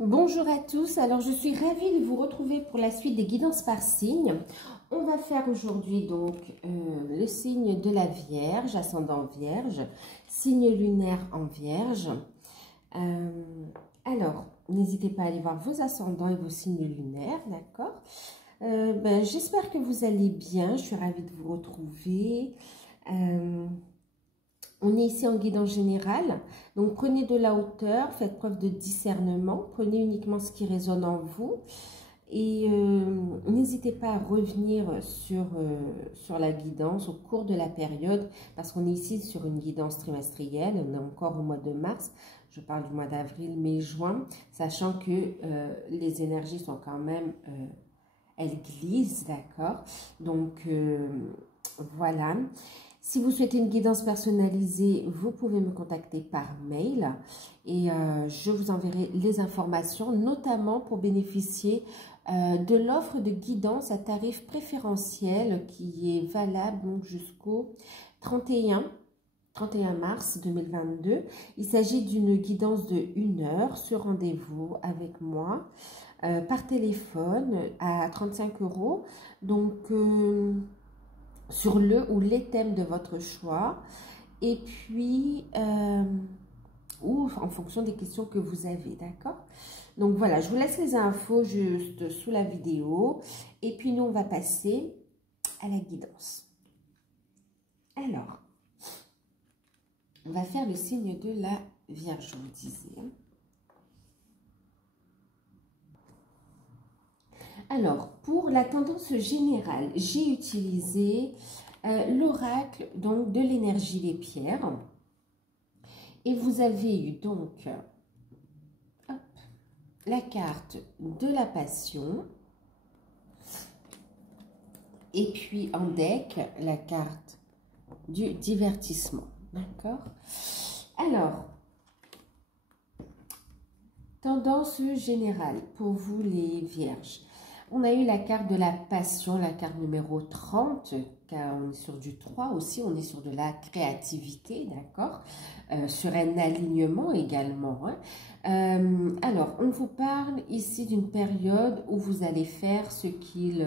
Bonjour à tous, alors je suis ravie de vous retrouver pour la suite des guidances par signe. On va faire aujourd'hui donc le signe de la Vierge, ascendant Vierge, signe lunaire en Vierge. Alors, n'hésitez pas à aller voir vos ascendants et vos signes lunaires, d'accord? J'espère que vous allez bien, je suis ravie de vous retrouver. On est ici en guidance générale, donc prenez de la hauteur, faites preuve de discernement, prenez uniquement ce qui résonne en vous et n'hésitez pas à revenir sur la guidance au cours de la période parce qu'on est ici sur une guidance trimestrielle, on est encore au mois de mars, je parle du mois d'avril, mai, juin, sachant que les énergies sont quand même, elles glissent, d'accord? Donc voilà. Si vous souhaitez une guidance personnalisée, vous pouvez me contacter par mail et je vous enverrai les informations, notamment pour bénéficier de l'offre de guidance à tarif préférentiel qui est valable donc jusqu'au 31 mars 2022. Il s'agit d'une guidance de 1 heure sur rendez-vous avec moi par téléphone à 35 €. Donc, sur le ou les thèmes de votre choix et puis ou en fonction des questions que vous avez, d'accord? Donc voilà, je vous laisse les infos juste sous la vidéo et puis nous on va passer à la guidance. Alors, on va faire le signe de la Vierge, je vous disais. Alors, pour la tendance générale, j'ai utilisé l'oracle donc de l'énergie des pierres. Et vous avez eu donc la carte de la passion. Et puis en deck, la carte du divertissement. D'accord? Alors, tendance générale pour vous les vierges. On a eu la carte de la passion, la carte numéro 30, car on est sur du 3 aussi, on est sur de la créativité, d'accord, sur un alignement également. Hein. Alors, on vous parle ici d'une période où vous allez faire ce qui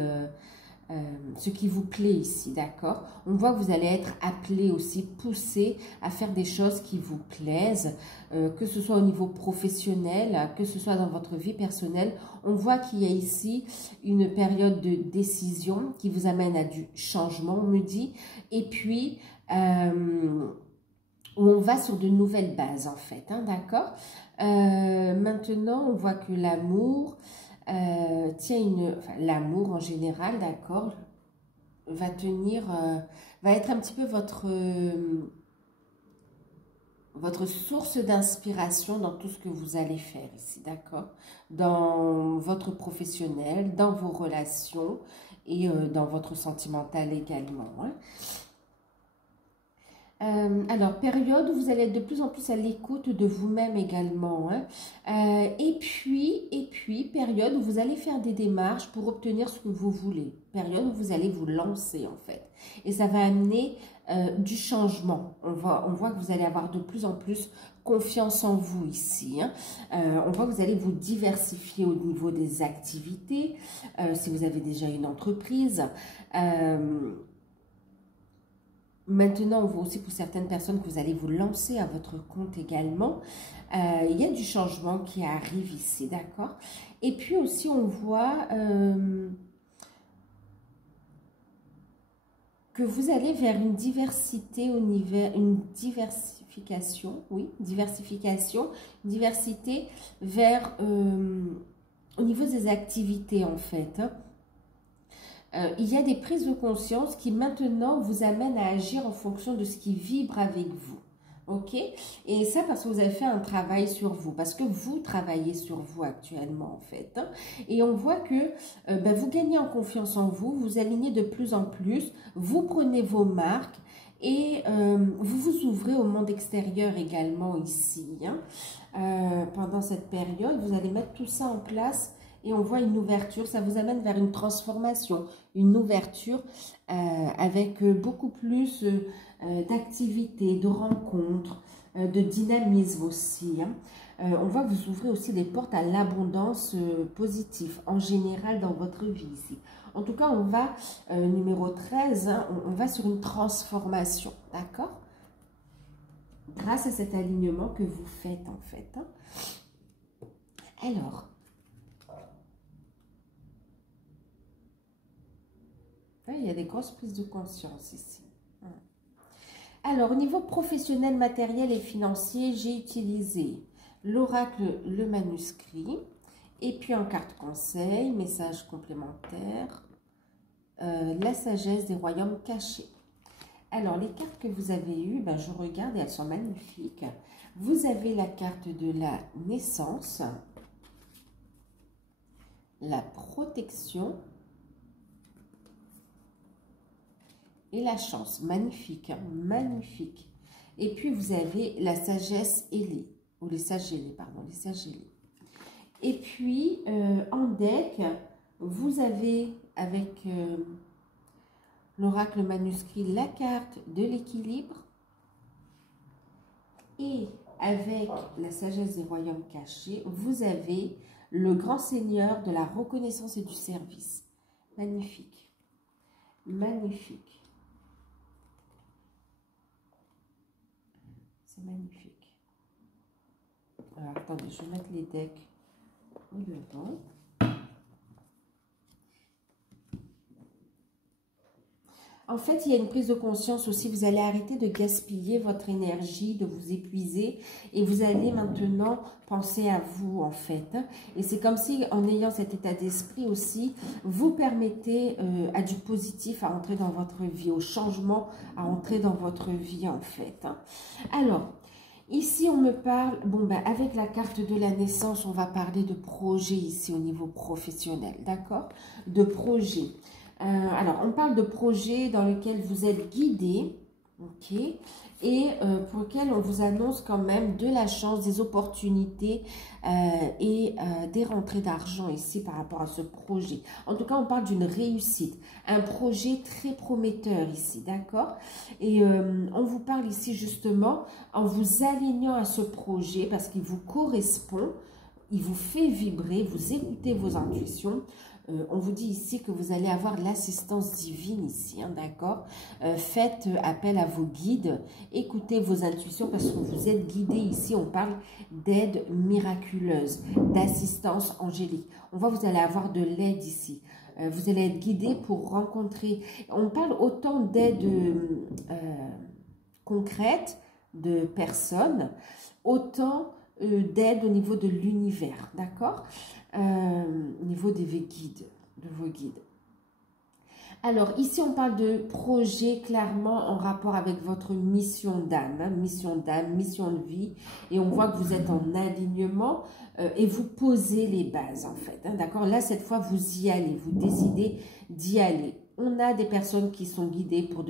vous plaît ici, d'accord? On voit que vous allez être appelé aussi, poussé à faire des choses qui vous plaisent, que ce soit au niveau professionnel, que ce soit dans votre vie personnelle. On voit qu'il y a ici une période de décision qui vous amène à du changement, on me dit, et puis où on va sur de nouvelles bases en fait, hein, d'accord? Maintenant, on voit que l'amour... l'amour en général, d'accord, va être un petit peu votre source d'inspiration dans tout ce que vous allez faire ici, d'accord, dans votre professionnel, dans vos relations et dans votre sentimental également, hein. Alors, période où vous allez être de plus en plus à l'écoute de vous-même également. Hein. Et puis, période où vous allez faire des démarches pour obtenir ce que vous voulez. Période où vous allez vous lancer, en fait. Et ça va amener du changement. On voit que vous allez avoir de plus en plus confiance en vous ici. Hein. On voit que vous allez vous diversifier au niveau des activités. Si vous avez déjà une entreprise... Maintenant, on voit aussi pour certaines personnes que vous allez vous lancer à votre compte également. Il y a du changement qui arrive ici, d'accord? Et puis aussi, on voit que vous allez vers une diversité une diversification vers au niveau des activités en fait, hein. Il y a des prises de conscience qui maintenant vous amènent à agir en fonction de ce qui vibre avec vous. Ok? Et ça parce que vous avez fait un travail sur vous, parce que vous travaillez sur vous actuellement en fait. Hein. Et on voit que vous gagnez en confiance en vous, vous alignez de plus en plus, vous prenez vos marques et vous vous ouvrez au monde extérieur également ici. Hein. Pendant cette période, vous allez mettre tout ça en place. Et on voit une ouverture, ça vous amène vers une transformation, une ouverture avec beaucoup plus d'activités, de rencontres, de dynamisme aussi. Hein. On voit que vous ouvrez aussi des portes à l'abondance positive en général dans votre vie ici. En tout cas, on va, numéro 13, hein, on va sur une transformation, d'accord? Grâce à cet alignement que vous faites en fait. Hein. Alors, il y a des grosses prises de conscience ici. Alors, au niveau professionnel, matériel et financier, j'ai utilisé l'oracle, le manuscrit, et puis en carte conseil, message complémentaire, la sagesse des royaumes cachés. Alors, les cartes que vous avez eues, ben, je regarde et elles sont magnifiques. Vous avez la carte de la naissance, la protection et la chance. Magnifique, hein, magnifique. Et puis, vous avez la sagesse ailée, ou les sages ailés, pardon, les sages ailés. Et puis, en deck, vous avez, avec l'oracle manuscrit, la carte de l'équilibre. Et avec la sagesse des royaumes cachés, vous avez le grand seigneur de la reconnaissance et du service. Magnifique. Magnifique. C'est magnifique. Alors, attendez, je vais mettre les decks au devant. En fait, il y a une prise de conscience aussi. Vous allez arrêter de gaspiller votre énergie, de vous épuiser. Et vous allez maintenant penser à vous, en fait. Et c'est comme si, en ayant cet état d'esprit aussi, vous permettez à du positif à entrer dans votre vie, au changement à entrer dans votre vie, en fait. Alors, ici, on me parle, bon, ben, avec la carte de la naissance, on va parler de projet ici au niveau professionnel, d'accord? De projet. Alors, on parle de projets dans lesquels vous êtes guidé, ok, et pour lesquels on vous annonce quand même de la chance, des opportunités et des rentrées d'argent ici par rapport à ce projet. En tout cas, on parle d'une réussite, un projet très prometteur ici, d'accord? Et on vous parle ici justement en vous alignant à ce projet parce qu'il vous correspond, il vous fait vibrer, vous écoutez vos intuitions. On vous dit ici que vous allez avoir l'assistance divine ici, hein, d'accord? Faites appel à vos guides, écoutez vos intuitions parce que vous êtes guidé ici. On parle d'aide miraculeuse, d'assistance angélique. On voit que vous allez avoir de l'aide ici. Vous allez être guidé pour rencontrer. On parle autant d'aide concrète de personnes, autant d'aide au niveau de l'univers, d'accord? Au niveau des guides, de vos guides. Alors, ici, on parle de projet clairement en rapport avec votre mission d'âme, hein, mission de vie. Et on voit que vous êtes en alignement et vous posez les bases, en fait. Hein, d'accord? Là, cette fois, vous y allez, vous décidez d'y aller. On a des personnes qui sont guidées pour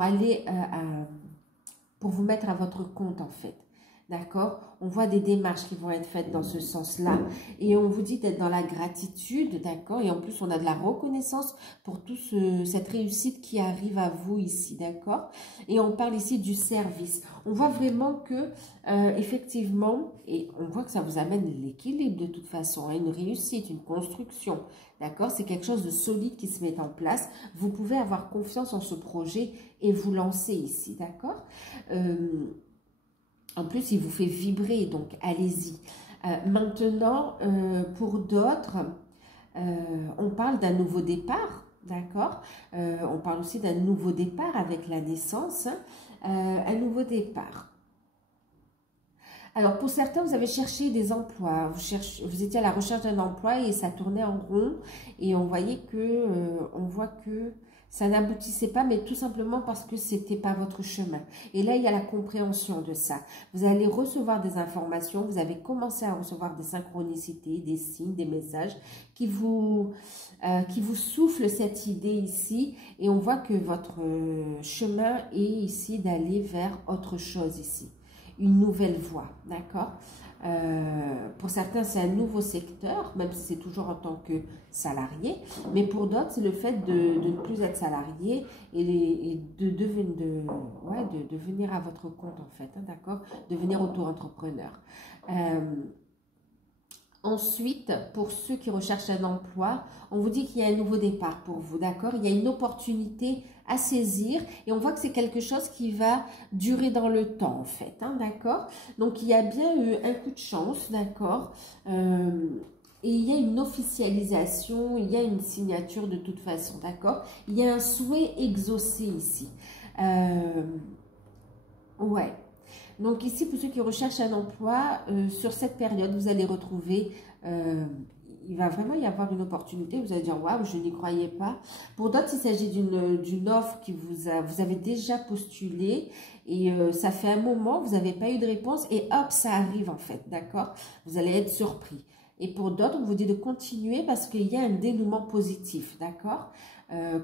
aller pour vous mettre à votre compte, en fait. D'accord? On voit des démarches qui vont être faites dans ce sens-là. Et on vous dit d'être dans la gratitude, d'accord? Et en plus, on a de la reconnaissance pour toute cette réussite qui arrive à vous ici, d'accord? Et on parle ici du service. On voit vraiment que, effectivement, et on voit que ça vous amène l'équilibre de toute façon, hein, une réussite, une construction, d'accord? C'est quelque chose de solide qui se met en place. Vous pouvez avoir confiance en ce projet et vous lancer ici, d'accord? En plus, il vous fait vibrer, donc allez-y. Maintenant, pour d'autres, on parle d'un nouveau départ, d'accord? On parle aussi d'un nouveau départ avec la naissance, un nouveau départ. Alors, pour certains, vous avez cherché des emplois, vous étiez à la recherche d'un emploi et ça tournait en rond et on voit que ça n'aboutissait pas, mais tout simplement parce que ce n'était pas votre chemin. Et là, il y a la compréhension de ça. Vous allez recevoir des informations, vous avez commencé à recevoir des synchronicités, des signes, des messages qui vous soufflent cette idée ici. Et on voit que votre chemin est ici d'aller vers autre chose ici. Une nouvelle voie, d'accord? Pour certains, c'est un nouveau secteur, même si c'est toujours en tant que salarié. Mais pour d'autres, c'est le fait de ne plus être salarié et de venir à votre compte, en fait, hein, d'accord? Devenir auto-entrepreneur. Ensuite, pour ceux qui recherchent un emploi, on vous dit qu'il y a un nouveau départ pour vous, d'accord? Il y a une opportunité à saisir et on voit que c'est quelque chose qui va durer dans le temps, en fait, hein, d'accord? Donc, il y a bien eu un coup de chance, d'accord? Et il y a une officialisation, il y a une signature de toute façon, d'accord? Il y a un souhait exaucé ici. Ouais. Donc ici, pour ceux qui recherchent un emploi, sur cette période, vous allez retrouver, il va vraiment y avoir une opportunité. Vous allez dire, waouh, je n'y croyais pas. Pour d'autres, il s'agit d'une offre qui vous avez déjà postulé et ça fait un moment, vous n'avez pas eu de réponse et hop, ça arrive en fait, d'accord? Vous allez être surpris. Et pour d'autres, on vous dit de continuer parce qu'il y a un dénouement positif, d'accord?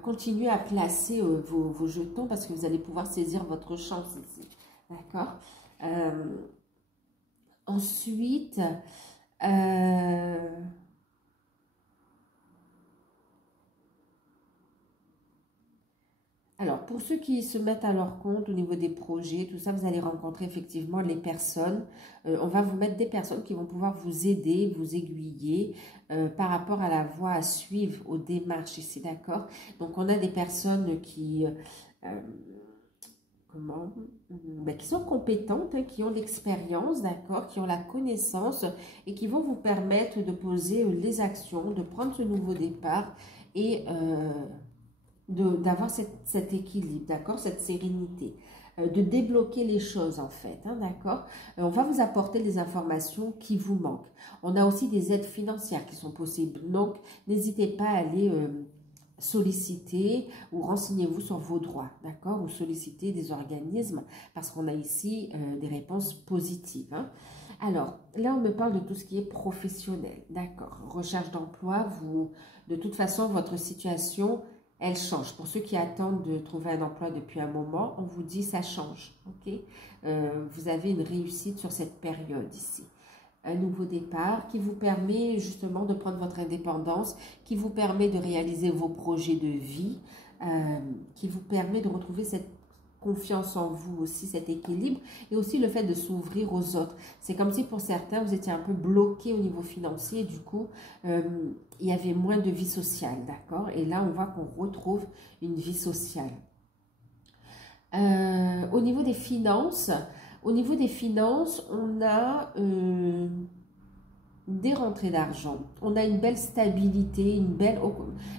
Continuez à placer vos jetons parce que vous allez pouvoir saisir votre chance ici, d'accord? Ensuite, alors pour ceux qui se mettent à leur compte au niveau des projets, tout ça, vous allez rencontrer effectivement les personnes. On va vous mettre des personnes qui vont pouvoir vous aider, vous aiguiller par rapport à la voie à suivre, aux démarches ici, d'accord? Donc on a des personnes qui... qui sont compétentes, hein, qui ont l'expérience, d'accord, qui ont la connaissance et qui vont vous permettre de poser les actions, de prendre ce nouveau départ et d'avoir cet équilibre, d'accord, cette sérénité, de débloquer les choses en fait, hein, d'accord. On va vous apporter les informations qui vous manquent. On a aussi des aides financières qui sont possibles, donc n'hésitez pas à aller... solliciter ou renseignez-vous sur vos droits, d'accord? Ou solliciter des organismes parce qu'on a ici des réponses positives, hein. Alors, là, on me parle de tout ce qui est professionnel, d'accord? Recherche d'emploi, de toute façon, votre situation, elle change. Pour ceux qui attendent de trouver un emploi depuis un moment, on vous dit ça change, ok? Vous avez une réussite sur cette période ici. Un nouveau départ qui vous permet justement de prendre votre indépendance, qui vous permet de réaliser vos projets de vie, qui vous permet de retrouver cette confiance en vous aussi, cet équilibre et aussi le fait de s'ouvrir aux autres. C'est comme si pour certains, vous étiez un peu bloqué au niveau financier et du coup, il y avait moins de vie sociale, d'accord? Et là, on voit qu'on retrouve une vie sociale. Au niveau des finances, on a des rentrées d'argent, on a une belle stabilité,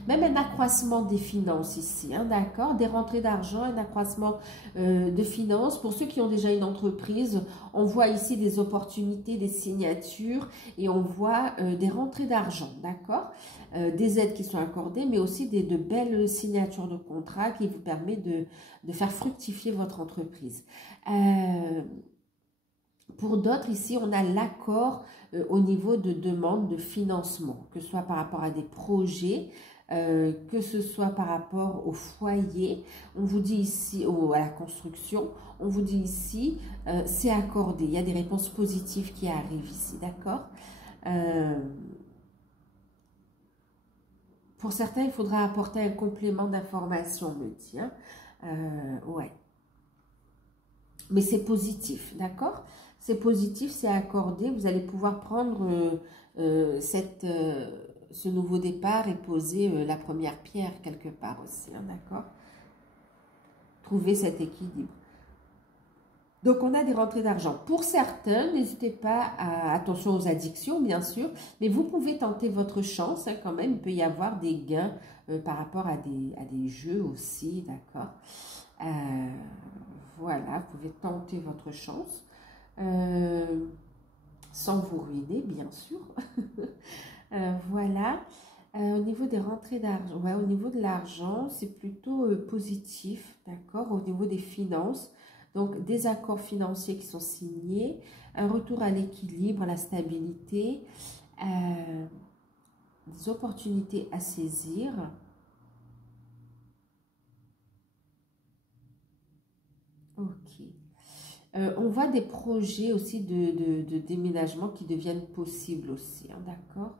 même un accroissement des finances ici, hein, d'accord? Des rentrées d'argent, un accroissement de finances. Pour ceux qui ont déjà une entreprise, on voit ici des opportunités, des signatures et on voit des rentrées d'argent, d'accord? Des aides qui sont accordées, mais aussi de belles signatures de contrats qui vous permettent de faire fructifier votre entreprise. Pour d'autres, ici, on a l'accord au niveau de demande de financement, que ce soit par rapport à des projets, que ce soit par rapport au foyer. On vous dit ici, à la construction, on vous dit ici, c'est accordé. Il y a des réponses positives qui arrivent ici, d'accord? Pour certains, il faudra apporter un complément d'information, me dit, hein. Ouais. Mais c'est positif, d'accord? C'est positif, c'est accordé. Vous allez pouvoir prendre ce nouveau départ et poser la première pierre quelque part aussi, hein, d'accord? Trouver cet équilibre. Donc, on a des rentrées d'argent. Pour certains, n'hésitez pas attention aux addictions, bien sûr, mais vous pouvez tenter votre chance, hein, quand même. Il peut y avoir des gains par rapport à des jeux aussi, d'accord? Voilà, vous pouvez tenter votre chance. Sans vous ruiner, bien sûr. Voilà. Au niveau des rentrées d'argent, ouais, au niveau de l'argent, c'est plutôt positif, d'accord? Au niveau des finances, donc des accords financiers qui sont signés, un retour à l'équilibre, à la stabilité, des opportunités à saisir. Ok. On voit des projets aussi de déménagement qui deviennent possibles aussi, hein, d'accord?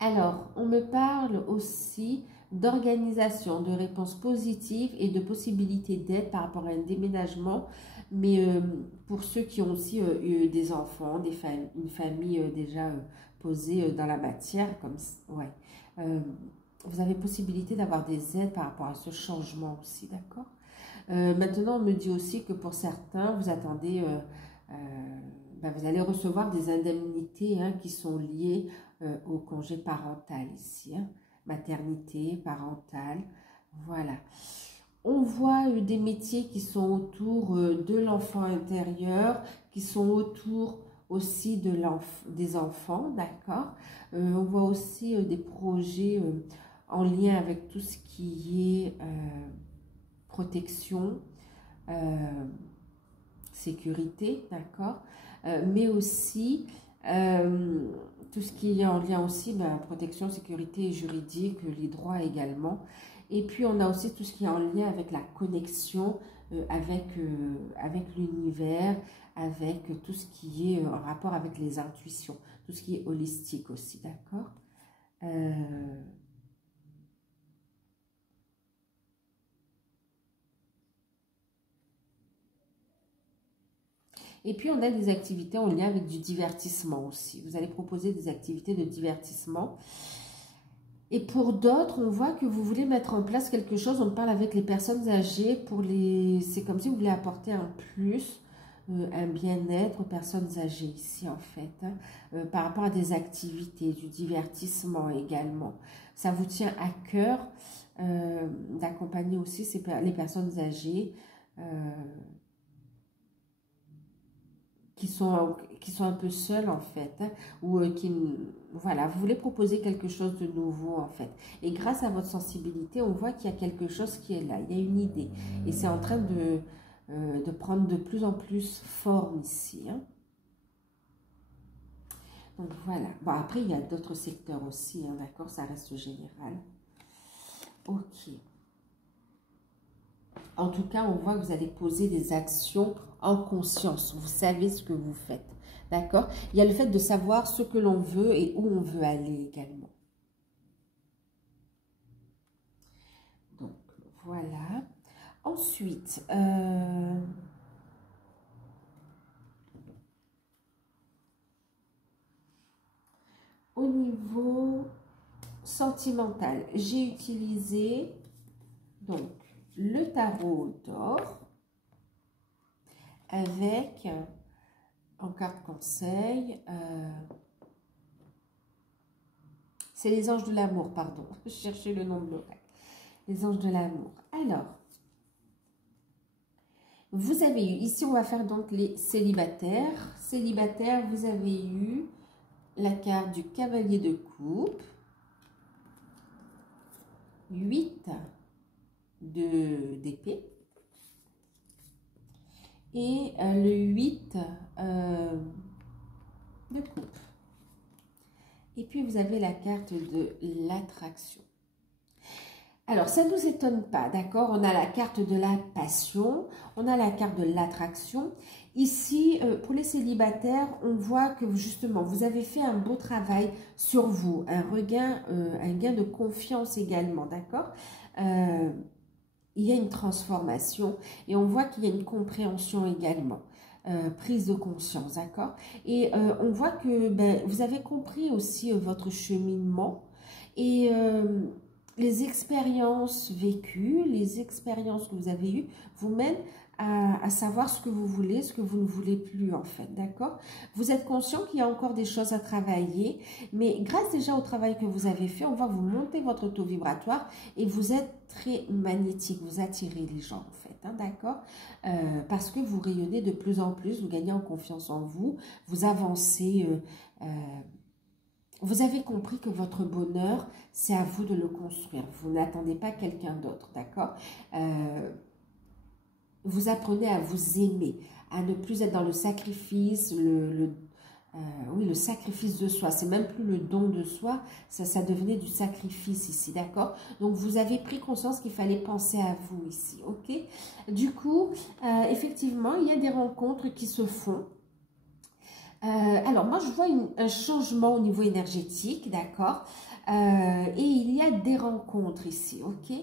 Alors, on me parle aussi d'organisation, de réponses positives et de possibilités d'aide par rapport à un déménagement, mais pour ceux qui ont aussi eu des enfants, une famille déjà posée dans la matière, comme ouais, vous avez possibilité d'avoir des aides par rapport à ce changement aussi, d'accord? Maintenant, on me dit aussi que pour certains, vous attendez, ben, vous allez recevoir des indemnités, hein, qui sont liées au congé parental ici, hein, maternité, parentale, voilà. On voit des métiers qui sont autour de l'enfant intérieur, qui sont autour aussi des enfants, d'accord. On voit aussi des projets en lien avec tout ce qui est protection, sécurité, d'accord, mais aussi tout ce qui est en lien aussi, ben, protection, sécurité juridique, les droits également. Et puis on a aussi tout ce qui est en lien avec la connexion avec l'univers, avec tout ce qui est en rapport avec les intuitions, tout ce qui est holistique aussi, d'accord. Et puis, on a des activités en lien avec du divertissement aussi. Vous allez proposer des activités de divertissement. Et pour d'autres, on voit que vous voulez mettre en place quelque chose. On parle avec les personnes âgées pour les... C'est comme si vous voulez apporter un plus, un bien-être aux personnes âgées ici, en fait. Hein, par rapport à des activités, du divertissement également. Ça vous tient à cœur d'accompagner aussi les personnes âgées qui sont un peu seuls en fait, hein, ou voilà, vous voulez proposer quelque chose de nouveau en fait. Et grâce à votre sensibilité, on voit qu'il y a quelque chose qui est là, il y a une idée. Et c'est en train de prendre de plus en plus forme ici. Hein. Donc voilà. Bon, après, il y a d'autres secteurs aussi, hein, d'accord, ça reste général. Ok. En tout cas, on voit que vous allez poser des actions en conscience. Vous savez ce que vous faites. D'accord? Il y a le fait de savoir ce que l'on veut et où on veut aller également. Donc, voilà. Ensuite, au niveau sentimental, j'ai utilisé donc le tarot d'or avec en carte conseil, c'est les anges de l'amour, pardon, je cherchais le nom de l'oracle, les anges de l'amour. Alors, vous avez eu, ici on va faire donc les célibataires. Célibataires, vous avez eu la carte du cavalier de coupe, 8 d'épée et le 8 de coupe. Et puis vous avez la carte de l'attraction. Alors, ça ne nous étonne pas, d'accord? On a la carte de la passion, on a la carte de l'attraction. Ici, pour les célibataires, on voit que justement, vous avez fait un beau travail sur vous, un gain de confiance également, d'accord? Il y a une transformation et on voit qu'il y a une compréhension également. Prise de conscience, d'accord? Et on voit que ben, vous avez compris aussi votre cheminement et les expériences vécues, les expériences que vous avez eues vous mènent à savoir ce que vous voulez, ce que vous ne voulez plus en fait, d'accord? Vous êtes conscient qu'il y a encore des choses à travailler, mais grâce déjà au travail que vous avez fait, on va vous monter votre taux vibratoire et vous êtes très magnétique, vous attirez les gens en fait, hein, d'accord? Parce que vous rayonnez de plus en plus, vous gagnez en confiance en vous, vous avancez, vous avez compris que votre bonheur, c'est à vous de le construire. Vous n'attendez pas quelqu'un d'autre, d'accord? Vous apprenez à vous aimer, à ne plus être dans le sacrifice, oui, le sacrifice de soi, c'est même plus le don de soi, ça devenait du sacrifice ici, d'accord? Donc, vous avez pris conscience qu'il fallait penser à vous ici, ok? Du coup, effectivement, il y a des rencontres qui se font. Alors, moi, je vois un changement au niveau énergétique, d'accord? Et il y a des rencontres ici, ok?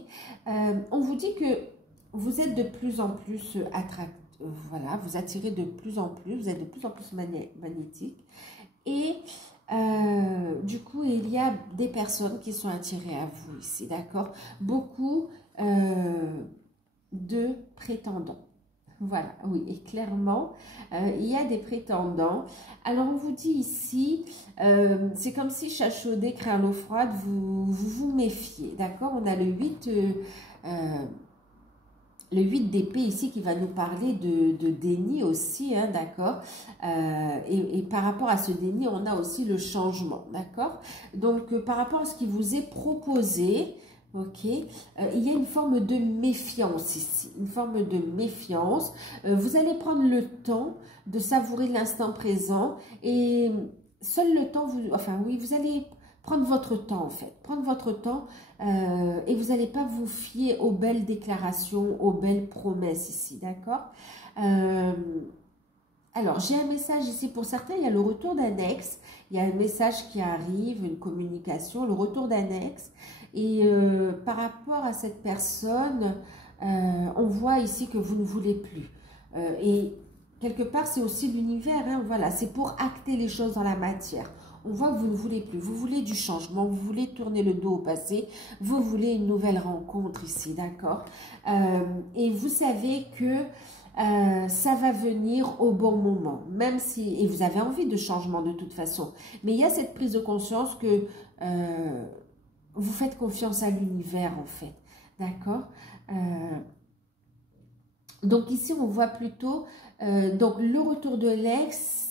On vous dit que vous êtes de plus en plus attractif. Voilà, vous attirez de plus en plus, vous êtes de plus en plus magnétique. Et du coup, il y a des personnes qui sont attirées à vous ici, d'accord? Beaucoup de prétendants. Voilà, oui, et clairement, il y a des prétendants. Alors, on vous dit ici, c'est comme si chaud crée l'eau froide, vous méfiez, d'accord? On a le 8 d'épée ici qui va nous parler de déni aussi, hein, d'accord? Et par rapport à ce déni, on a aussi le changement, d'accord? Donc, par rapport à ce qui vous est proposé, ok, il y a une forme de méfiance ici, une forme de méfiance. Vous allez prendre le temps de savourer l'instant présent et seul le temps, vous allez prendre votre temps en fait, prendre votre temps et vous n'allez pas vous fier aux belles déclarations, aux belles promesses ici, d'accord? Alors, j'ai un message ici pour certains, il y a le retour d'un ex, il y a un message qui arrive, une communication, le retour d'un ex. Et par rapport à cette personne, on voit ici que vous ne voulez plus. Et quelque part, c'est aussi l'univers, hein, voilà, c'est pour acter les choses dans la matière. On voit que vous ne voulez plus, vous voulez du changement, vous voulez tourner le dos au passé, vous voulez une nouvelle rencontre ici, d'accord? Et vous savez que ça va venir au bon moment, même si, et vous avez envie de changement de toute façon, mais il y a cette prise de conscience que vous faites confiance à l'univers en fait, d'accord? Donc ici on voit plutôt, donc le retour de l'ex,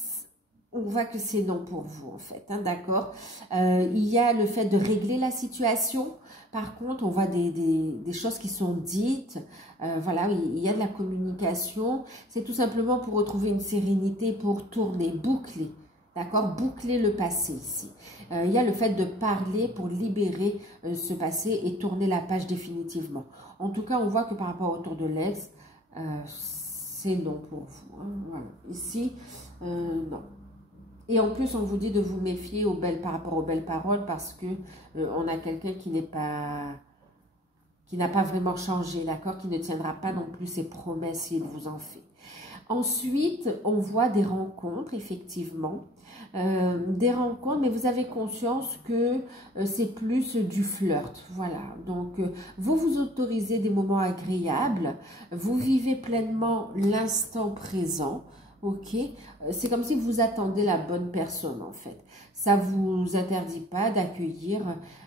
on voit que c'est non pour vous en fait, hein, d'accord? Il y a le fait de régler la situation. Par contre, on voit des choses qui sont dites. Voilà, il y a de la communication. C'est tout simplement pour retrouver une sérénité, pour tourner, boucler. D'accord? Boucler le passé ici. Il y a le fait de parler pour libérer ce passé et tourner la page définitivement. En tout cas, on voit que par rapport au retour de l'ex, c'est non pour vous. Hein, voilà. Ici, non. Et en plus, on vous dit de vous méfier par rapport aux belles paroles parce que on a quelqu'un qui n'a pas vraiment changé, d'accord, qui ne tiendra pas non plus ses promesses s'il vous en fait. Ensuite, on voit des rencontres, effectivement, des rencontres, mais vous avez conscience que c'est plus du flirt, voilà. Donc, vous vous autorisez des moments agréables, vous vivez pleinement l'instant présent. Ok, c'est comme si vous attendez la bonne personne en fait. Ça ne vous interdit pas d'accueillir,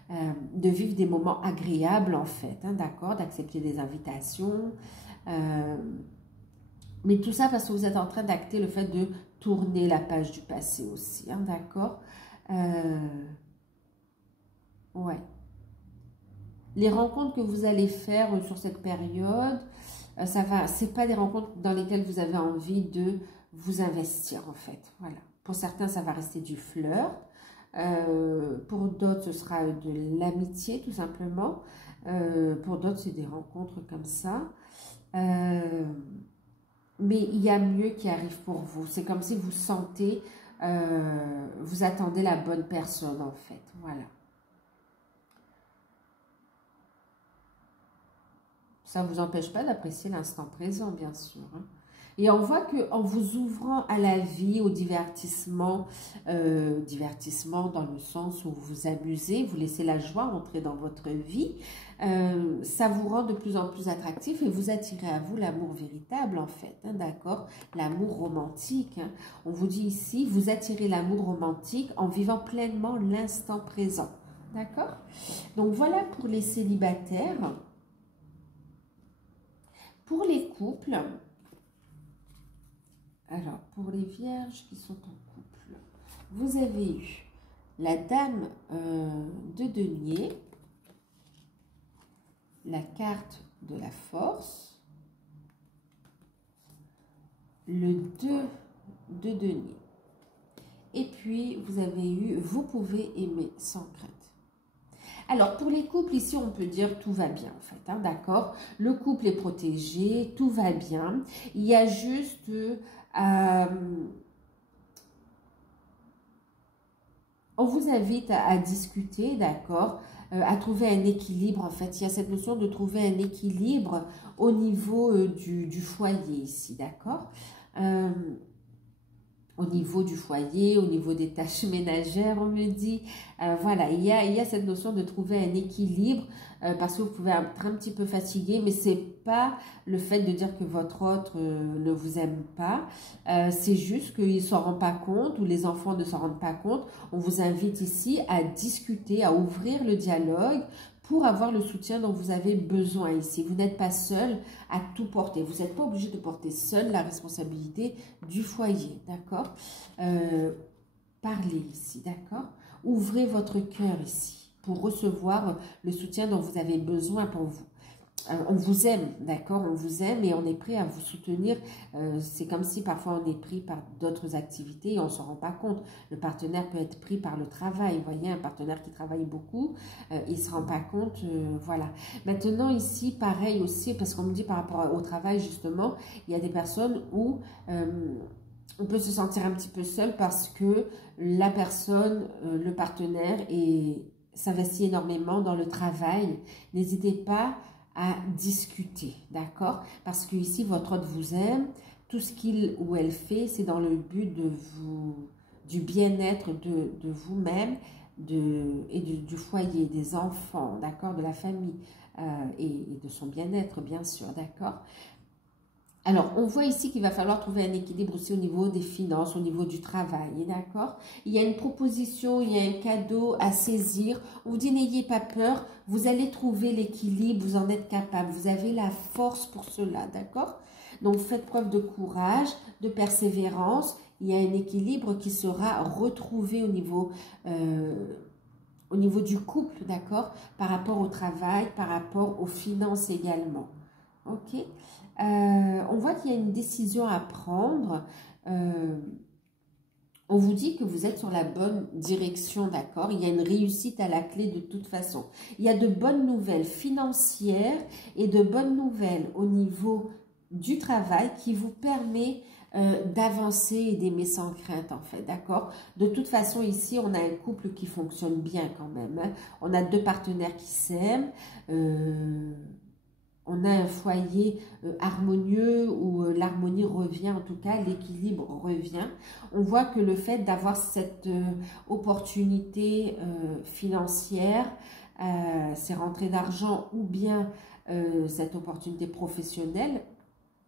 de vivre des moments agréables en fait, hein, d'accord, d'accepter des invitations. Mais tout ça parce que vous êtes en train d'acter le fait de tourner la page du passé aussi, hein, d'accord. Ouais. Les rencontres que vous allez faire sur cette période, c'est pas des rencontres dans lesquelles vous avez envie de vous investir en fait, voilà. Pour certains, ça va rester du flirt. Pour d'autres, ce sera de l'amitié tout simplement. Pour d'autres, c'est des rencontres comme ça. Mais il y a mieux qui arrive pour vous. C'est comme si vous sentez, vous attendez la bonne personne en fait, voilà. Ça ne vous empêche pas d'apprécier l'instant présent, bien sûr. Hein. Et on voit qu'en vous ouvrant à la vie, au divertissement, divertissement dans le sens où vous vous amusez, vous laissez la joie entrer dans votre vie, ça vous rend de plus en plus attractif et vous attirez à vous l'amour véritable, en fait, hein, d'accord? L'amour romantique. Hein. On vous dit ici, vous attirez l'amour romantique en vivant pleinement l'instant présent, d'accord? Donc, voilà pour les célibataires. Pour les couples, alors pour les vierges qui sont en couple, vous avez eu la dame de denier, la carte de la force, le 2 de denier Et puis, vous avez eu, vous pouvez aimer sans crainte. Alors, pour les couples, ici, on peut dire tout va bien, en fait, hein, d'accord? Le couple est protégé, tout va bien. Il y a juste... on vous invite à discuter, d'accord, à trouver un équilibre. En fait, il y a cette notion de trouver un équilibre au niveau du foyer ici, d'accord. Au niveau du foyer, au niveau des tâches ménagères, on me dit. Voilà, il y a cette notion de trouver un équilibre parce que vous pouvez être un petit peu fatigué, mais c'est pas le fait de dire que votre autre ne vous aime pas. C'est juste qu'il ne s'en rend pas compte ou les enfants ne s'en rendent pas compte. On vous invite ici à discuter, à ouvrir le dialogue pour avoir le soutien dont vous avez besoin ici. Vous n'êtes pas seul à tout porter. Vous n'êtes pas obligé de porter seul la responsabilité du foyer, d'accord? Parlez ici, d'accord? Ouvrez votre cœur ici pour recevoir le soutien dont vous avez besoin pour vous. On vous aime, d'accord? On vous aime et on est prêt à vous soutenir. C'est comme si parfois on est pris par d'autres activités et on ne s'en rend pas compte. Le partenaire peut être pris par le travail. Vous voyez, un partenaire qui travaille beaucoup, il ne se rend pas compte. Voilà. Maintenant, ici, pareil aussi, parce qu'on me dit par rapport au travail, justement, il y a des personnes où... on peut se sentir un petit peu seul parce que la personne, le partenaire, s'investit énormément dans le travail. N'hésitez pas à discuter, d'accord? Parce que ici, votre autre vous aime. Tout ce qu'il ou elle fait, c'est dans le but du bien-être de vous-même et du foyer, des enfants, d'accord? De la famille et de son bien-être, bien sûr, d'accord? Alors, on voit ici qu'il va falloir trouver un équilibre aussi au niveau des finances, au niveau du travail, d'accord? Il y a une proposition, il y a un cadeau à saisir. On vous dit, n'ayez pas peur, vous allez trouver l'équilibre, vous en êtes capable, vous avez la force pour cela, d'accord? Donc, faites preuve de courage, de persévérance. Il y a un équilibre qui sera retrouvé au niveau du couple, d'accord? Par rapport au travail, par rapport aux finances également, ok? On voit qu'il y a une décision à prendre. On vous dit que vous êtes sur la bonne direction, d'accord? Il y a une réussite à la clé de toute façon. Il y a de bonnes nouvelles financières et de bonnes nouvelles au niveau du travail qui vous permet d'avancer et d'aimer sans crainte, en fait, d'accord? De toute façon, ici, on a un couple qui fonctionne bien quand même, hein? On a deux partenaires qui s'aiment. On a un foyer harmonieux où l'harmonie revient, en tout cas l'équilibre revient. On voit que le fait d'avoir cette opportunité financière, ces rentrées d'argent ou bien cette opportunité professionnelle,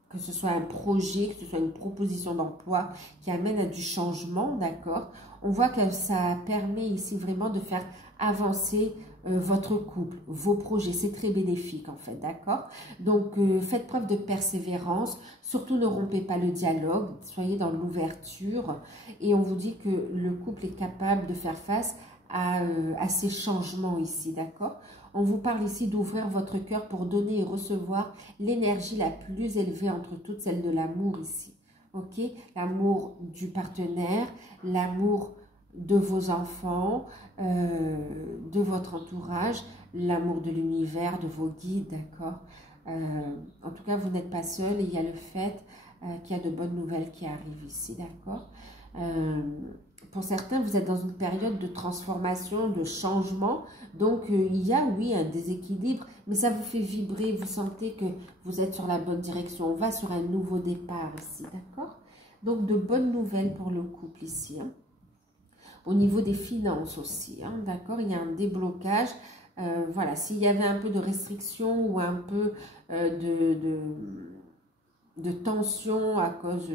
que ce soit un projet, que ce soit une proposition d'emploi qui amène à du changement, d'accord? On voit que ça permet ici vraiment de faire avancer votre couple, vos projets, c'est très bénéfique en fait, d'accord? Donc, faites preuve de persévérance, surtout ne rompez pas le dialogue, soyez dans l'ouverture et on vous dit que le couple est capable de faire face à ces changements ici, d'accord? On vous parle ici d'ouvrir votre cœur pour donner et recevoir l'énergie la plus élevée entre toutes, celle de l'amour ici, ok? L'amour du partenaire, l'amour de vos enfants, de votre entourage, l'amour de l'univers, de vos guides, d'accord? En tout cas, vous n'êtes pas seul et il y a le fait qu'il y a de bonnes nouvelles qui arrivent ici, d'accord? Pour certains, vous êtes dans une période de transformation, de changement, donc il y a, oui, un déséquilibre, mais ça vous fait vibrer, vous sentez que vous êtes sur la bonne direction. On va sur un nouveau départ ici, d'accord? Donc, de bonnes nouvelles pour le couple ici, hein. Au niveau des finances aussi, hein, d'accord? Il y a un déblocage. Voilà, s'il y avait un peu de restriction ou un peu de tension à cause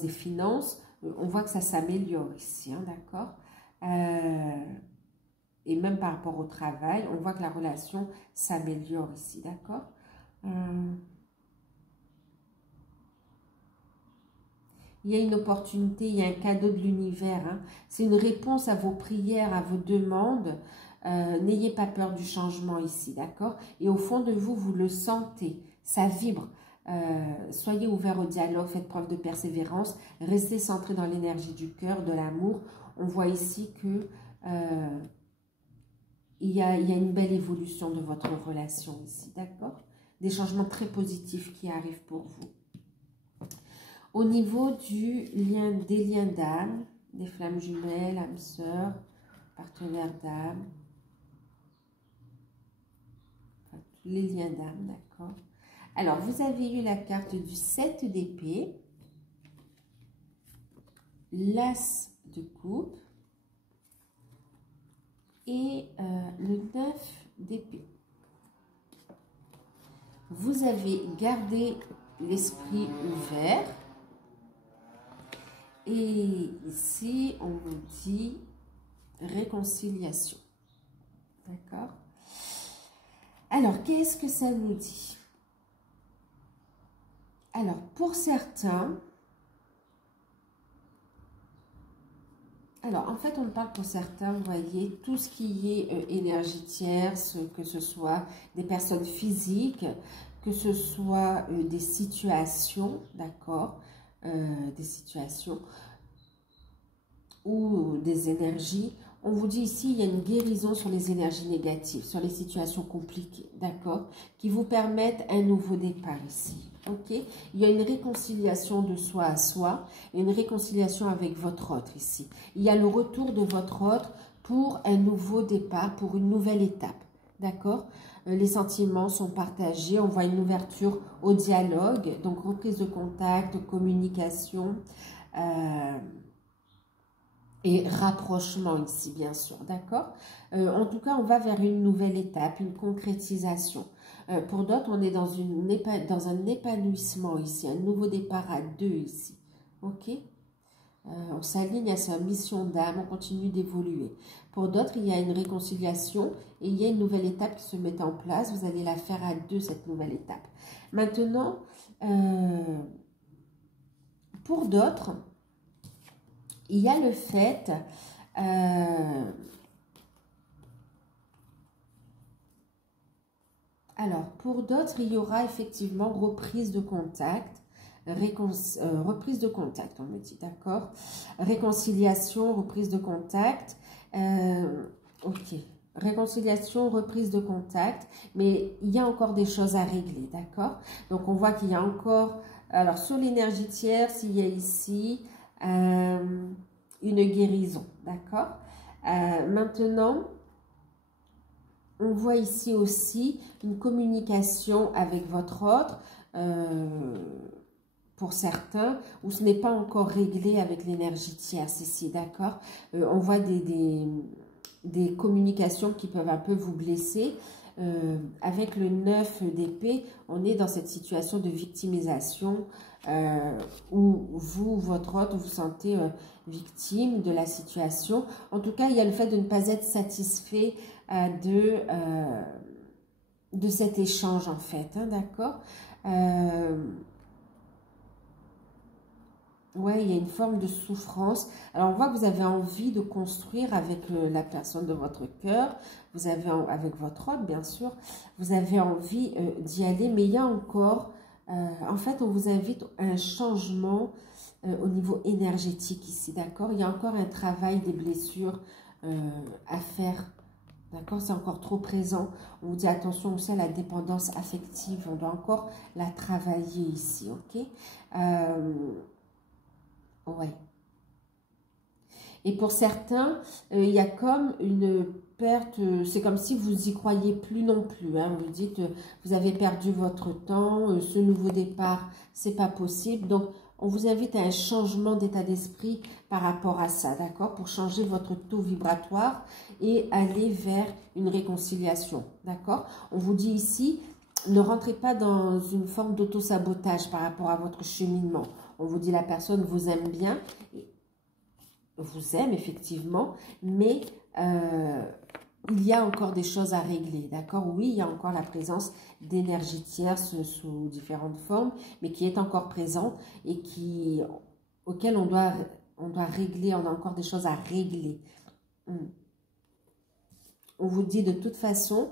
des finances, on voit que ça s'améliore ici, hein, d'accord? Et même par rapport au travail, on voit que la relation s'améliore ici, d'accord? Il y a une opportunité, il y a un cadeau de l'univers, hein. C'est une réponse à vos prières, à vos demandes. N'ayez pas peur du changement ici, d'accord? Et au fond de vous, vous le sentez, ça vibre. Soyez ouvert au dialogue, faites preuve de persévérance, restez centré dans l'énergie du cœur, de l'amour. On voit ici que il y a une belle évolution de votre relation ici, d'accord? Des changements très positifs qui arrivent pour vous. Au niveau des liens d'âme, des flammes jumelles, âmes sœurs, partenaires d'âme, enfin, tous les liens d'âme, d'accord? Alors, vous avez eu la carte du 7 d'épée, l'as de coupe et le 9 d'épée. Vous avez gardé l'esprit ouvert. Et ici, on vous dit réconciliation. D'accord? Alors, qu'est-ce que ça nous dit? Alors, pour certains... Alors, en fait, on parle pour certains, vous voyez, tout ce qui est énergie tierce, que ce soit des personnes physiques, que ce soit des situations, d'accord, des situations ou des énergies. On vous dit ici, il y a une guérison sur les énergies négatives, sur les situations compliquées, d'accord, qui vous permettent un nouveau départ ici. Ok, il y a une réconciliation de soi à soi et une réconciliation avec votre autre ici. Il y a le retour de votre autre pour un nouveau départ, pour une nouvelle étape. D'accord? Les sentiments sont partagés. On voit une ouverture au dialogue, donc reprise de contact, communication et rapprochement ici, bien sûr. D'accord? En tout cas, on va vers une nouvelle étape, une concrétisation. Pour d'autres, on est dans un épanouissement ici, un nouveau départ à deux ici. Ok? On s'aligne à sa mission d'âme, on continue d'évoluer. Pour d'autres, il y a une réconciliation et il y a une nouvelle étape qui se met en place. Vous allez la faire à deux, cette nouvelle étape. Maintenant, pour d'autres, il y a le fait... Alors, pour d'autres, il y aura effectivement reprise de contact, reprise de contact, on me dit, d'accord? Réconciliation, reprise de contact, ok. Réconciliation, reprise de contact, mais il y a encore des choses à régler, d'accord? Donc, on voit qu'il y a encore, alors sur l'énergie tierce, il y a ici une guérison, d'accord? Maintenant... On voit ici aussi une communication avec votre autre, pour certains, où ce n'est pas encore réglé avec l'énergie tierce ici, d'accord? On voit des communications qui peuvent un peu vous blesser. Avec le 9 d'épée, on est dans cette situation de victimisation où vous, votre autre, vous sentez victime de la situation. En tout cas, il y a le fait de ne pas être satisfait de cet échange en fait, hein, d'accord? Ouais, il y a une forme de souffrance. Alors, on voit que vous avez envie de construire avec la personne de votre cœur. Vous avez, avec votre autre, bien sûr, vous avez envie d'y aller. Mais il y a encore, en fait, on vous invite à un changement au niveau énergétique ici, d'accord? Il y a encore un travail des blessures à faire. D'accord, c'est encore trop présent. On vous dit attention aussi à la dépendance affective. On doit encore la travailler ici, ok? Ouais. Et pour certains, il y a comme une perte, c'est comme si vous y croyez plus non plus. Hein. Vous dites, vous avez perdu votre temps, ce nouveau départ, c'est pas possible. Donc, on vous invite à un changement d'état d'esprit par rapport à ça, d'accord? Pour changer votre taux vibratoire et aller vers une réconciliation, d'accord? On vous dit ici, ne rentrez pas dans une forme d'auto-sabotage par rapport à votre cheminement. On vous dit la personne vous aime bien, vous aime effectivement, mais il y a encore des choses à régler, d'accord? Oui, il y a encore la présence d'énergie tierce sous différentes formes, mais qui est encore présente et auquel on doit régler, on a encore des choses à régler. On vous dit de toute façon,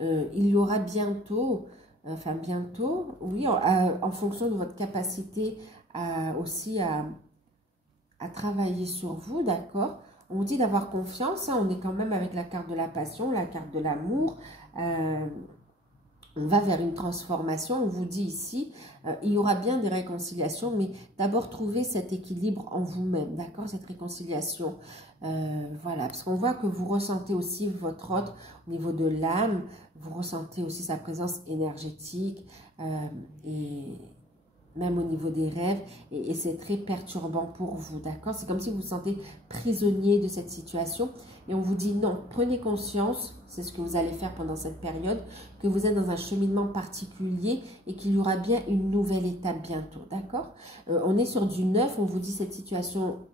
il y aura bientôt enfin bientôt, oui, en fonction de votre capacité aussi à travailler sur vous, d'accord? On vous dit d'avoir confiance, hein, on est quand même avec la carte de la passion, la carte de l'amour. On va vers une transformation, on vous dit ici, il y aura bien des réconciliations, mais d'abord trouver cet équilibre en vous-même, d'accord? Cette réconciliation, voilà, parce qu'on voit que vous ressentez aussi votre autre au niveau de l'âme, vous ressentez aussi sa présence énergétique et même au niveau des rêves, et c'est très perturbant pour vous, d'accord? C'est comme si vous vous sentez prisonnier de cette situation, et on vous dit non, prenez conscience, c'est ce que vous allez faire pendant cette période, que vous êtes dans un cheminement particulier et qu'il y aura bien une nouvelle étape bientôt, d'accord? On est sur du neuf, on vous dit cette situation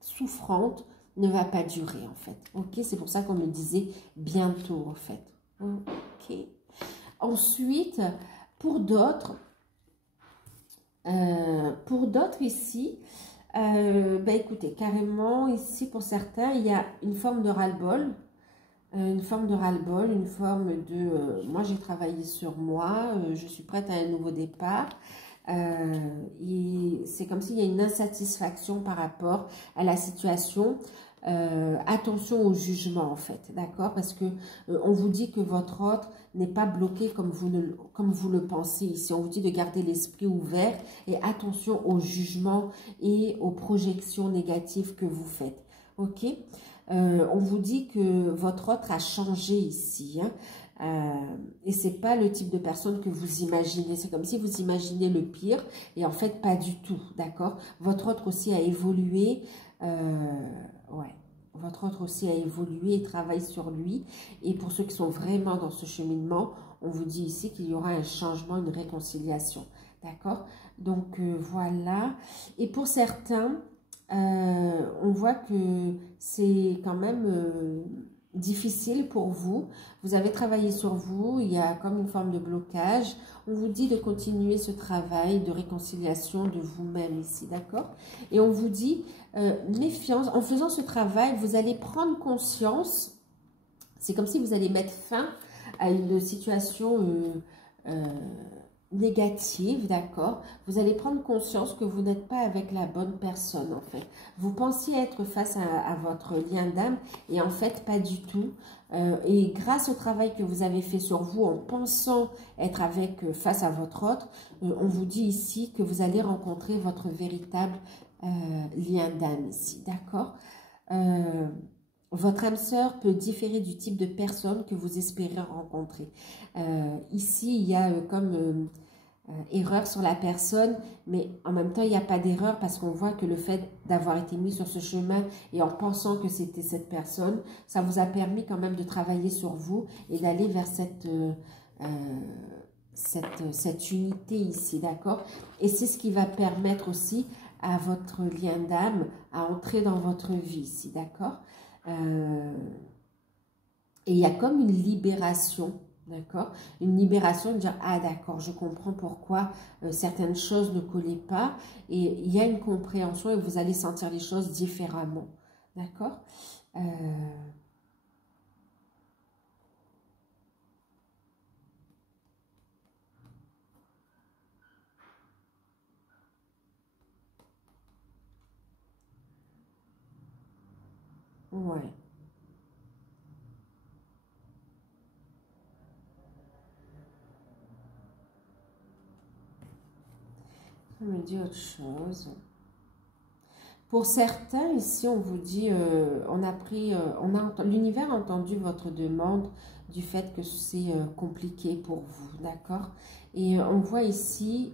souffrante ne va pas durer en fait, ok? C'est pour ça qu'on me disait bientôt en fait, ok? Ensuite, pour d'autres ici, écoutez, carrément ici pour certains, il y a une forme de ras-le-bol, une forme de moi j'ai travaillé sur moi, je suis prête à un nouveau départ. C'est comme s'il y a une insatisfaction par rapport à la situation. Attention au jugement en fait, d'accord, parce que on vous dit que votre autre n'est pas bloqué comme vous le pensez ici. On vous dit de garder l'esprit ouvert et attention au jugement et aux projections négatives que vous faites, ok? On vous dit que votre autre a changé ici, hein, et c'est pas le type de personne que vous imaginez. C'est comme si vous imaginez le pire et en fait pas du tout, d'accord? Votre autre aussi a évolué, ouais. Votre autre aussi a évolué et travaille sur lui. Et pour ceux qui sont vraiment dans ce cheminement, on vous dit ici qu'il y aura un changement, une réconciliation, d'accord? Donc voilà. Et pour certains, on voit que c'est quand même difficile pour vous. Vous avez travaillé sur vous, il y a comme une forme de blocage. On vous dit de continuer ce travail de réconciliation de vous-même ici, d'accord? Et on vous dit, méfiance, en faisant ce travail, vous allez prendre conscience, c'est comme si vous allez mettre fin à une situation négative, d'accord? Vous allez prendre conscience que vous n'êtes pas avec la bonne personne, en fait. Vous pensiez être face à votre lien d'âme, et en fait, pas du tout. Et grâce au travail que vous avez fait sur vous, en pensant être face à votre autre, on vous dit ici que vous allez rencontrer votre véritable lien d'âme ici, d'accord? Votre âme sœur peut différer du type de personne que vous espérez rencontrer. Ici, il y a comme erreur sur la personne, mais en même temps, il n'y a pas d'erreur parce qu'on voit que le fait d'avoir été mis sur ce chemin et en pensant que c'était cette personne, ça vous a permis quand même de travailler sur vous et d'aller vers cette unité ici, d'accord? Et c'est ce qui va permettre aussi à votre lien d'âme à entrer dans votre vie ici, d'accord? Et il y a comme une libération, d'accord? Une libération de dire, ah d'accord, je comprends pourquoi certaines choses ne collaient pas. Et il y a une compréhension et vous allez sentir les choses différemment, d'accord? Ouais. On me dit autre chose. Pour certains, ici, on vous dit, l'univers a entendu votre demande du fait que c'est compliqué pour vous, d'accord? Et on voit ici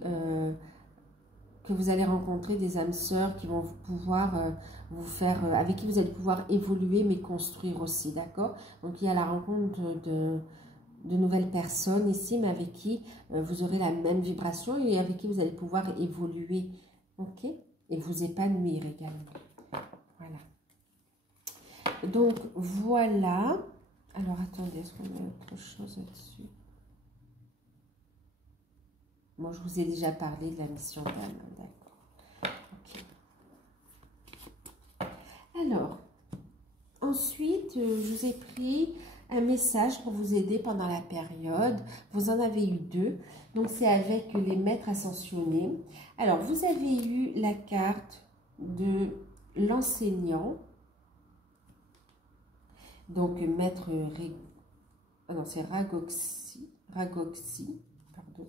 que vous allez rencontrer des âmes sœurs qui vont pouvoir vous faire, avec qui vous allez pouvoir évoluer, mais construire aussi, d'accord? Donc, il y a la rencontre de nouvelles personnes ici, mais avec qui vous aurez la même vibration et avec qui vous allez pouvoir évoluer, ok? Et vous épanouir également. Voilà. Donc, voilà. Alors, attendez, est-ce qu'on a autre chose là-dessus? Bon, je vous ai déjà parlé de la mission d'âme, d'accord. Ok. Alors, ensuite, je vous ai pris un message pour vous aider pendant la période. Vous en avez eu deux. Donc, c'est avec les maîtres ascensionnés. Alors, vous avez eu la carte de l'enseignant. Donc, maître... Ah non, c'est Ragoxy, pardon.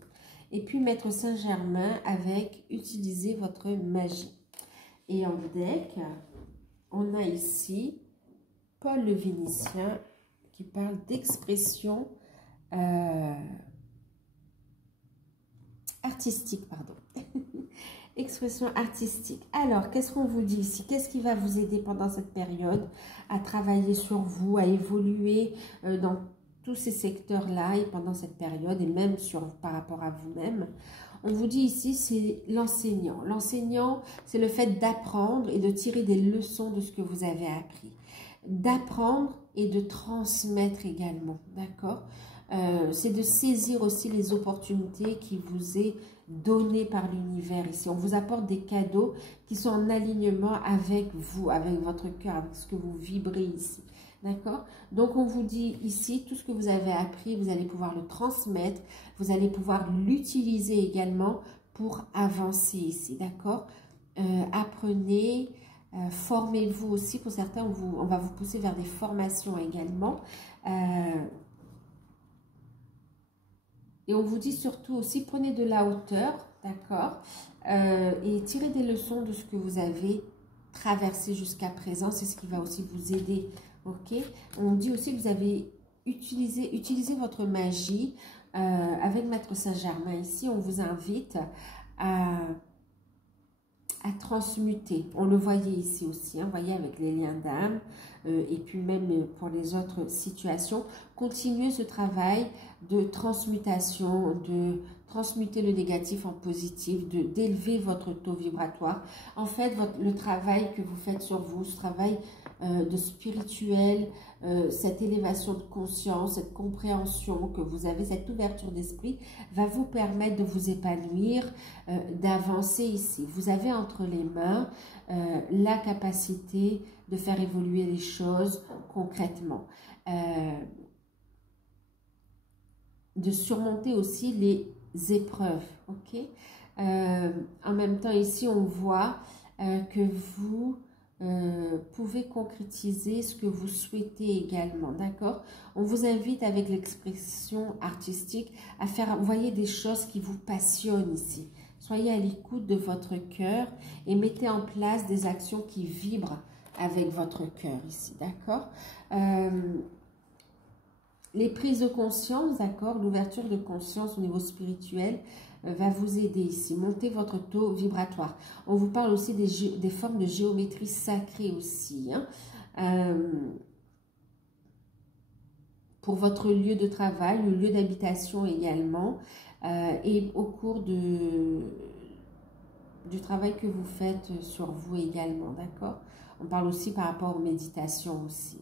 Et puis, maître Saint-Germain avec « Utilisez votre magie ». Et en deck, on a ici Paul le Vénitien qui parle d'expression artistique, pardon. Expression artistique. Alors, qu'est-ce qu'on vous dit ici? Qu'est-ce qui va vous aider pendant cette période à travailler sur vous, à évoluer dans tous ces secteurs-là et pendant cette période et même par rapport à vous-même? On vous dit ici, c'est l'enseignant. L'enseignant, c'est le fait d'apprendre et de tirer des leçons de ce que vous avez appris. D'apprendre et de transmettre également, d'accord? C'est de saisir aussi les opportunités qui vous est données par l'univers ici. On vous apporte des cadeaux qui sont en alignement avec vous, avec votre cœur, avec ce que vous vibrez ici. D'accord? Donc, on vous dit ici, tout ce que vous avez appris, vous allez pouvoir le transmettre, vous allez pouvoir l'utiliser également pour avancer ici. D'accord? Apprenez, formez-vous aussi. Pour certains, on va vous pousser vers des formations également. Et on vous dit surtout aussi, prenez de la hauteur, d'accord? Et tirez des leçons de ce que vous avez traversé jusqu'à présent. C'est ce qui va aussi vous aider, ok? On dit aussi que vous avez utilisé votre magie avec Maître Saint-Germain. Ici, on vous invite à transmuter. On le voyait ici aussi, vous voyez, avec les liens d'âme, et puis même pour les autres situations. Continuez ce travail de transmutation, de transmuter le négatif en positif, d'élever votre taux vibratoire. En fait, le travail que vous faites sur vous, ce travail de spirituel, cette élévation de conscience, cette compréhension que vous avez, cette ouverture d'esprit, va vous permettre de vous épanouir, d'avancer ici. Vous avez entre les mains la capacité de faire évoluer les choses concrètement. De surmonter aussi les épreuves, ok? En même temps, ici, on voit que vous pouvez concrétiser ce que vous souhaitez également, d'accord? On vous invite avec l'expression artistique à faire, vous voyez, des choses qui vous passionnent ici. Soyez à l'écoute de votre cœur et mettez en place des actions qui vibrent avec votre cœur ici, d'accord? Les prises de conscience, d'accord, l'ouverture de conscience au niveau spirituel va vous aider ici. Montez votre taux vibratoire. On vous parle aussi des formes de géométrie sacrée aussi. Pour votre lieu de travail, le lieu d'habitation également. Et au cours du travail que vous faites sur vous également, d'accord? On parle aussi par rapport aux méditations aussi.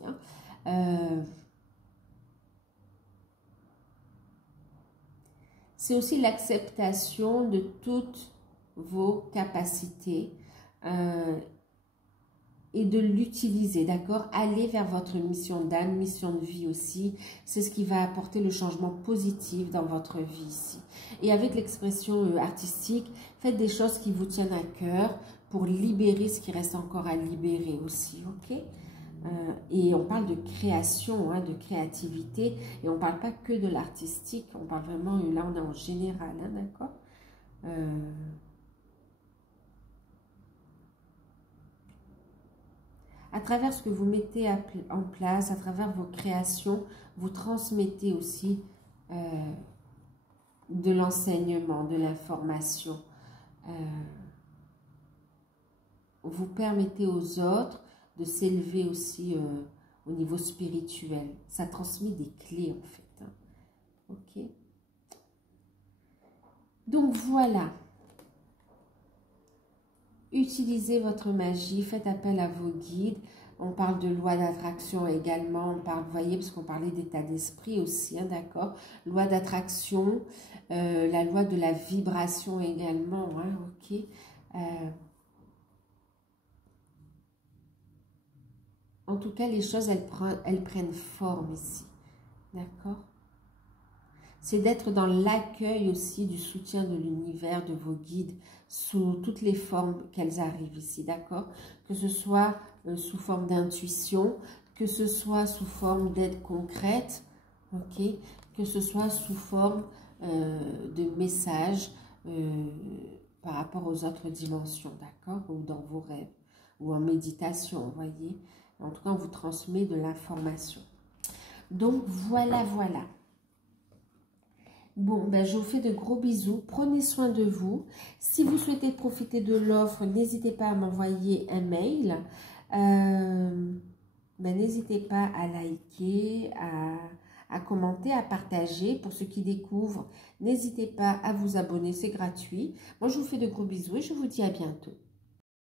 C'est aussi l'acceptation de toutes vos capacités et de l'utiliser, d'accord? Allez vers votre mission d'âme, mission de vie aussi. C'est ce qui va apporter le changement positif dans votre vie ici. Et avec l'expression artistique, faites des choses qui vous tiennent à cœur pour libérer ce qui reste encore à libérer aussi, ok? Et on parle de création, de créativité, et on ne parle pas que de l'artistique, on parle vraiment, là on est en général, d'accord? À travers ce que vous mettez en place, à travers vos créations, vous transmettez aussi de l'enseignement, de l'information. Vous permettez aux autres de s'élever aussi au niveau spirituel. Ça transmet des clés en fait. Ok. Donc voilà. Utilisez votre magie, faites appel à vos guides. On parle de loi d'attraction également. On parle, vous voyez, parce qu'on parlait d'état d'esprit aussi, d'accord. Loi d'attraction, la loi de la vibration également, ok. En tout cas, les choses, elles prennent forme ici. D'accord? C'est d'être dans l'accueil aussi du soutien de l'univers, de vos guides, sous toutes les formes qu'elles arrivent ici, d'accord? Que ce soit sous forme d'intuition, que ce soit sous forme d'aide concrète, ok? Que ce soit sous forme de messages par rapport aux autres dimensions, d'accord? Ou dans vos rêves, ou en méditation, vous voyez? En tout cas, on vous transmet de l'information. Donc, voilà, voilà. Bon, ben, je vous fais de gros bisous. Prenez soin de vous. Si vous souhaitez profiter de l'offre, n'hésitez pas à m'envoyer un mail. Ben, n'hésitez pas à liker, à commenter, à partager. Pour ceux qui découvrent, n'hésitez pas à vous abonner, c'est gratuit. Moi, je vous fais de gros bisous et je vous dis à bientôt.